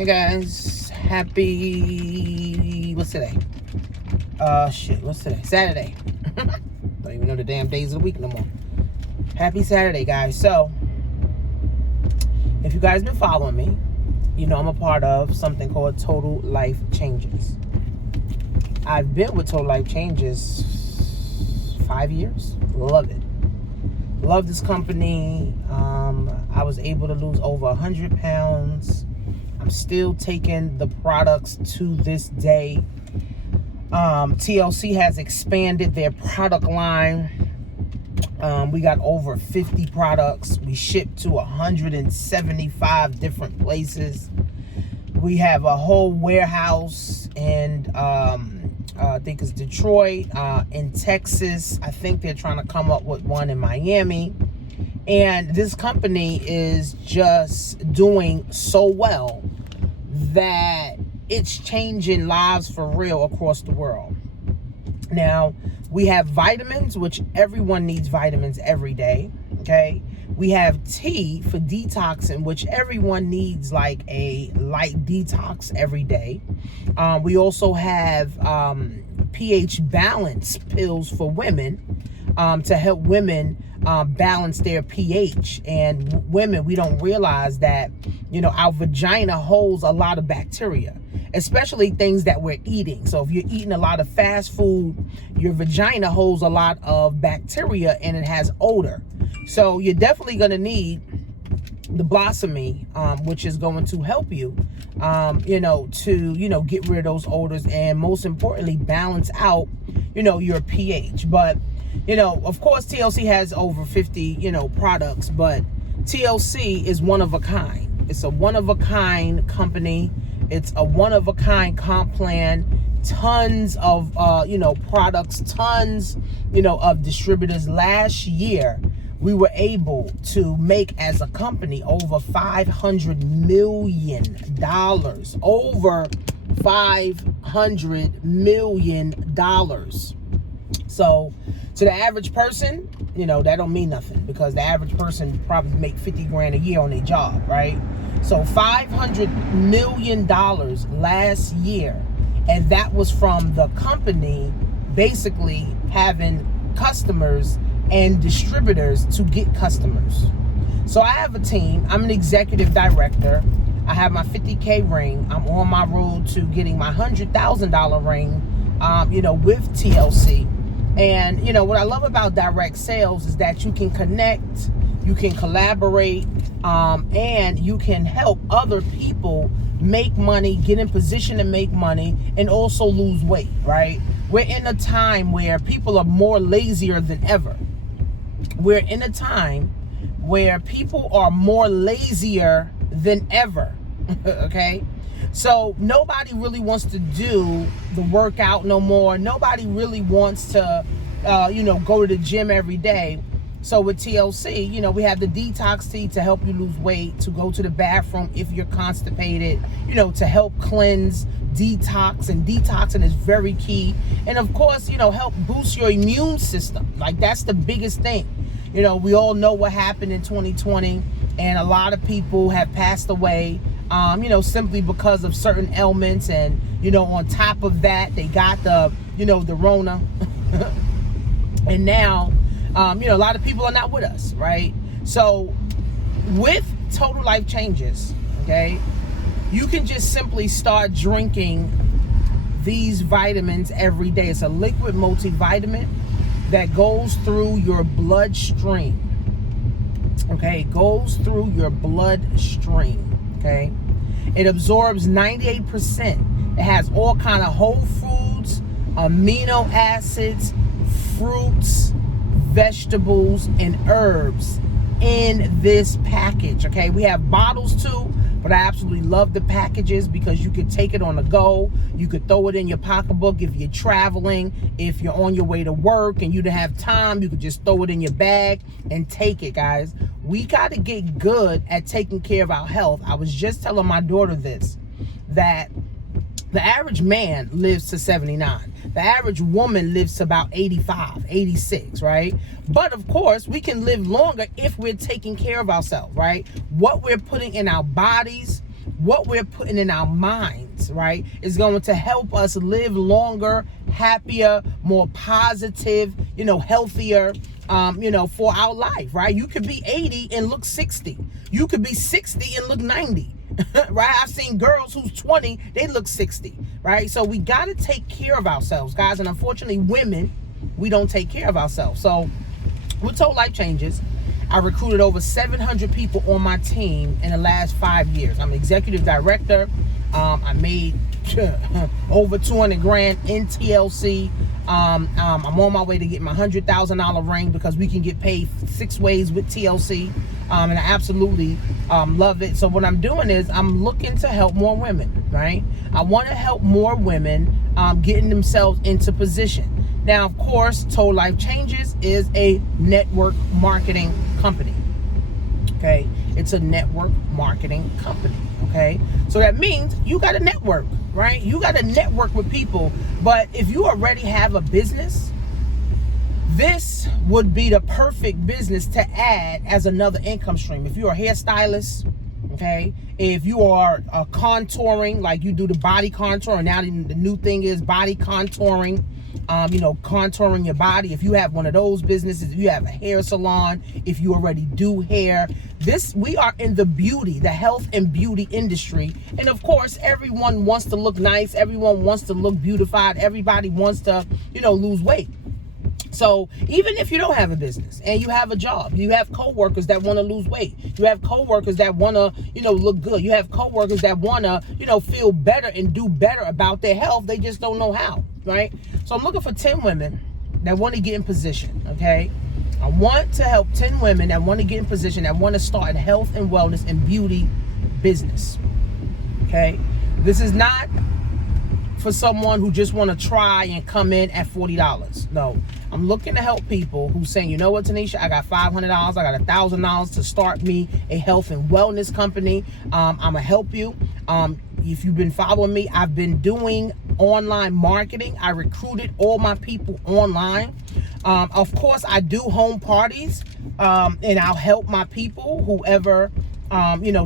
Hey guys, happy, what's today? What's today? Saturday. Don't even know the damn days of the week no more. Happy Saturday, guys. So, if you guys been following me, you know I'm a part of something called Total Life Changes. I've been with Total Life Changes 5 years. Love it. Love this company. I was able to lose over 100 pounds. I'm still taking the products to this day. TLC has expanded their product line. We got over 50 products. We ship to 175 different places. We have a whole warehouse in, I think it's Detroit, in Texas. I think they're trying to come up with one in Miami. And this company is just doing so well that it's changing lives for real across the world. Now, we have vitamins, which everyone needs vitamins every day, okay? We have tea for detoxing, which everyone needs like a light detox every day. We also have pH balance pills for women to help women balance their pH. And women, we don't realize that, you know, our vagina holds a lot of bacteria, especially things that we're eating. So if you're eating a lot of fast food, your vagina holds a lot of bacteria and it has odor. So you're definitely going to need the Blossomy, which is going to help you, to, get rid of those odors and most importantly, balance out, your pH. But, of course, TLC has over 50, products, but TLC is one of a kind. It's a one-of-a-kind company. It's a one-of-a-kind comp plan. Tons of, products, tons, of distributors. Last year, we were able to make, as a company, over $500 million. Over $500 million. So, to the average person, that don't mean nothing, because the average person probably make 50 grand a year on their job, right? So $500 million last year, and that was from the company basically having customers and distributors to get customers. So I have a team. I'm an executive director. I have my 50K ring. I'm on my road to getting my $100,000 ring, with TLC. And, what I love about direct sales is that you can connect, you can collaborate, and you can help other people make money, get in position to make money, and also lose weight, right? We're in a time where people are more lazier than ever. We're in a time where people are more lazier than ever, okay? So nobody really wants to do the workout no more. Nobody really wants to, go to the gym every day. So with TLC, we have the detox tea to help you lose weight, to go to the bathroom if you're constipated, to help cleanse, detox, and detoxing is very key. And of course, help boost your immune system. Like, that's the biggest thing. We all know what happened in 2020, and a lot of people have passed away, simply because of certain ailments. And, on top of that, they got the Rona. And now, a lot of people are not with us, right? So with Total Life Changes, okay, you can just simply start drinking these vitamins every day. It's a liquid multivitamin that goes through your bloodstream. Okay, it goes through your bloodstream. Okay, it absorbs 98%. It has all kind of whole foods, amino acids, fruits, vegetables, and herbs in this package. Okay, we have bottles too, but I absolutely love the packages because you could take it on the go. You could throw it in your pocketbook if you're traveling. If you're on your way to work and you don't have time, you could just throw it in your bag and take it, guys. We got to get good at taking care of our health. I was just telling my daughter this, that the average man lives to 79. The average woman lives to about 85, 86, right? But of course, we can live longer if we're taking care of ourselves, right? What we're putting in our bodies what we're putting in our minds, right, is going to help us live longer, happier, more positive, healthier, for our life, right? You could be 80 and look 60. You could be 60 and look 90. Right? I've seen girls who's 20, they look 60, right? So we got to take care of ourselves, guys. And unfortunately, women, we don't take care of ourselves. So with Total Life Changes, I recruited over 700 people on my team in the last 5 years. I'm executive director. I made over 200 grand in TLC. I'm on my way to get my $100,000 ring because we can get paid 6 ways with TLC. And I absolutely love it. So what I'm doing is I'm looking to help more women, right? I want to help more women getting themselves into position. Now, of course, Total Life Changes is a network marketing company. Okay, it's a network marketing company. Okay, so that means you got to network, right? You got to network with people. But if you already have a business, this would be the perfect business to add as another income stream. If you're a hairstylist, okay, if you are contouring, like you do the body contour, and now the new thing is body contouring, contouring your body. If you have one of those businesses, if you have a hair salon, if you already do hair, we are in the health and beauty industry. And of course, everyone wants to look nice. Everyone wants to look beautified. Everybody wants to, lose weight. So even if you don't have a business and you have a job, you have coworkers that want to lose weight. You have coworkers that want to, look good. You have coworkers that want to, feel better and do better about their health. They just don't know how, right? So I'm looking for 10 women that want to get in position, okay? I want to help 10 women that want to get in position, that want to start a health and wellness and beauty business, okay? This is not for someone who just want to try and come in at $40. No, I'm looking to help people who saying, you know what, Tanisha, I got $500, I got $1,000 to start me a health and wellness company. I'm gonna help you. If you've been following me, I've been doing online marketing. I recruited all my people online. Of course, I do home parties, and I'll help my people, whoever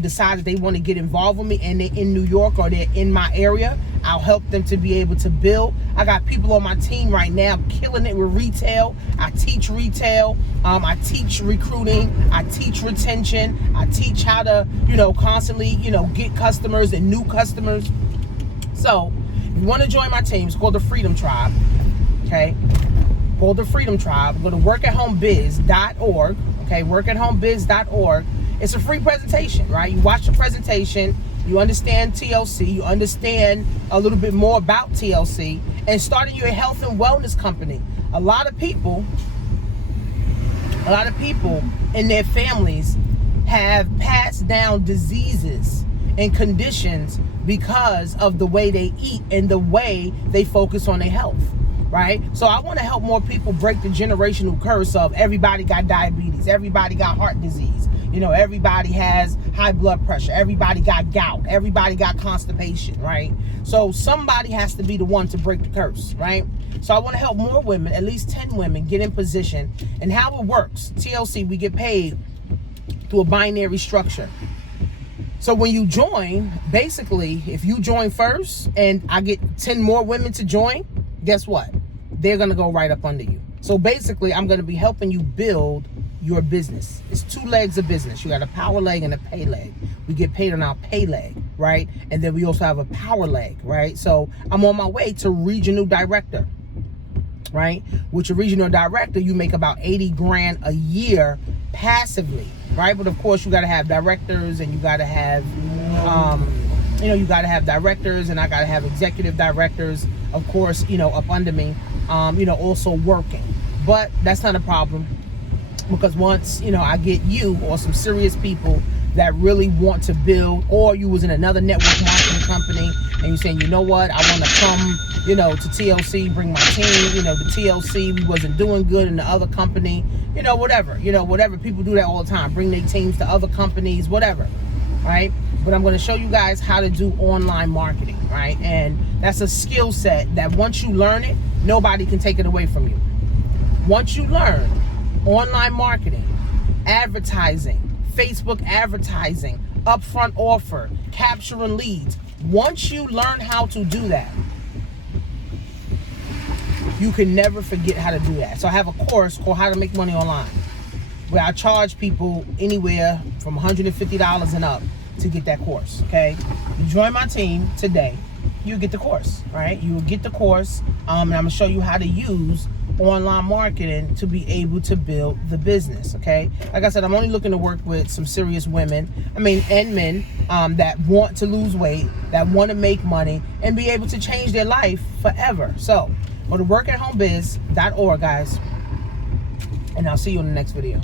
decide that they want to get involved with me and they're in New York or they're in my area. I'll help them to be able to build. I got people on my team right now killing it with retail. I teach retail. I teach recruiting. I teach retention. I teach how to, constantly, get customers and new customers. So if you want to join my team, it's called the Freedom Tribe. Okay. Called the Freedom Tribe. Go to workathomebiz.org. Okay. Workathomebiz.org. It's a free presentation, right? You watch the presentation, you understand TLC, you understand a little bit more about TLC, and starting your health and wellness company. A lot of people in their families have passed down diseases and conditions because of the way they eat and the way they focus on their health, right? So I want to help more people break the generational curse of everybody got diabetes, everybody got heart disease. Everybody has high blood pressure. Everybody got gout. Everybody got constipation, right? So somebody has to be the one to break the curse, right? So I want to help more women, at least 10 women, get in position. And how it works, TLC, we get paid through a binary structure. So when you join, basically, if you join first and I get 10 more women to join, guess what? They're going to go right up under you. So basically, I'm going to be helping you build your business. It's 2 legs of business. You got a power leg and a pay leg. We get paid on our pay leg, right? And then we also have a power leg, right? So I'm on my way to regional director, right? With your regional director, you make about 80 grand a year passively, right? But of course, you got to have directors, and you got to have, you got to have directors, and I got to have executive directors, of course, up under me, also working. But that's not a problem. Because once, I get you or some serious people that really want to build, or you was in another network marketing company and you're saying, you know what, I want to come, to TLC, bring my team, the TLC, we wasn't doing good in the other company, whatever, people do that all the time, bring their teams to other companies, whatever, right? But I'm going to show you guys how to do online marketing, right? And that's a skill set that once you learn it, nobody can take it away from you. Once you learn online marketing, advertising, Facebook advertising, upfront offer, capturing leads. Once you learn how to do that, you can never forget how to do that. So I have a course called How to Make Money Online, where I charge people anywhere from $150 and up to get that course, okay? You join my team today, you get the course, right? You will get the course, and I'm gonna show you how to use online marketing to be able to build the business, okay? Like I said, I'm only looking to work with some serious women, and men that want to lose weight, that want to make money, and be able to change their life forever. So, go to workathomebiz.org, guys, and I'll see you in the next video.